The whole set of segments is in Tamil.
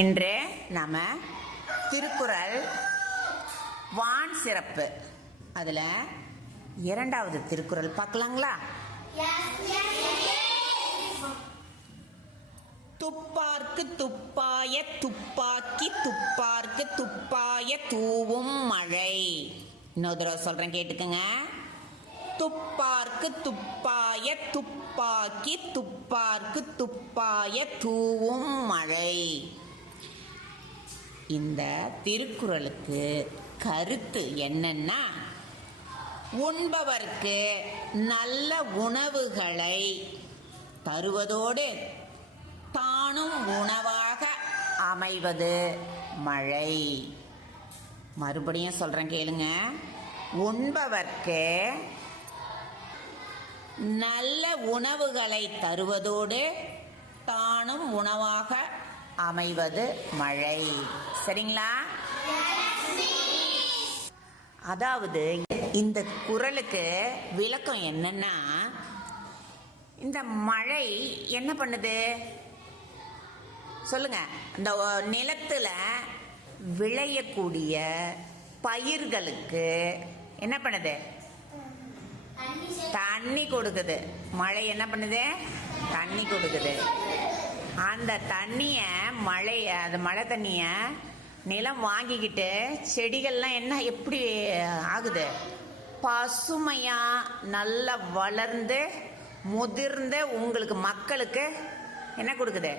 இன்று நாம் திருக்குறள் வான் சிறப்பு. அதில் இரண்டாவது திருக்குறள் பார்க்கலாங்களா? துப்பார்க்கு துப்பாய துப்பாக்கி துப்பார்க்கு துப்பாய தூவும் மழை. இன்னொரு தடவை சொல்கிறேன் கேட்டுக்கோங்க. துப்பார்க்கு துப்பாய துப்பாக்கி துப்பார்க்கு துப்பாய தூவும் மழை. இந்த திருக்குறளுக்கு கருத்து என்னன்னா உண்பவர்க்கு நல்ல உணவுகளை தருவதோடு தானும் உணவாக அமைவது மழை. மறுபடியும் சொல்கிறேன் கேளுங்க. உண்பவர்க்கு நல்ல உணவுகளை தருவதோடு தானும் உணவாக அமைவது மழை. சரிங்களா? அதாவது இந்த குரலுக்கு விளக்கம் என்னன்னா இந்த மழை என்ன பண்ணுது? சொல்லுங்க. இந்த நிலத்துல விளையக்கூடிய பயிர்களுக்கு என்ன பண்ணுது? தண்ணி கொடுக்குது. மழை என்ன பண்ணுது? தண்ணி கொடுக்குது. அந்த தண்ணிய மழை அந்த மழை தண்ணிய நிலம் வாங்கிக்கிட்டு செடிகள்லாம் என்ன எப்படி ஆகுது? பசுமையா நல்லா வளர்ந்து முதிர்ந்து உங்களுக்கு மக்களுக்கு என்ன கொடுக்குது?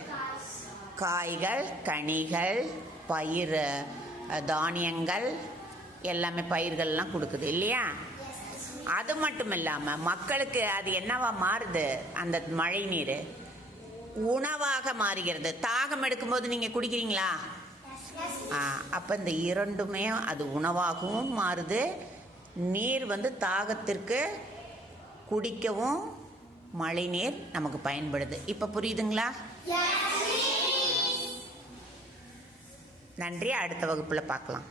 காய்கள் கனிகள் பயிர் தானியங்கள் எல்லாமே பயிர்கள்லாம் கொடுக்குது இல்லையா? அது மட்டும் இல்லாமல் மக்களுக்கு அது என்னவா மாறுது? அந்த மழை நீர் உணவாக மாறுகிறது. தாகம் எடுக்கும்போது நீங்கள் குடிக்கிறீங்களா? அப்போ இந்த இரண்டுமே அது உணவாகவும் மாறுது. நீர் வந்து தாகத்திற்கு குடிக்கவும் மழை நீர் நமக்கு பயன்படுது. இப்போ புரியுதுங்களா? நன்றி. அடுத்த வகுப்பில் பார்க்கலாம்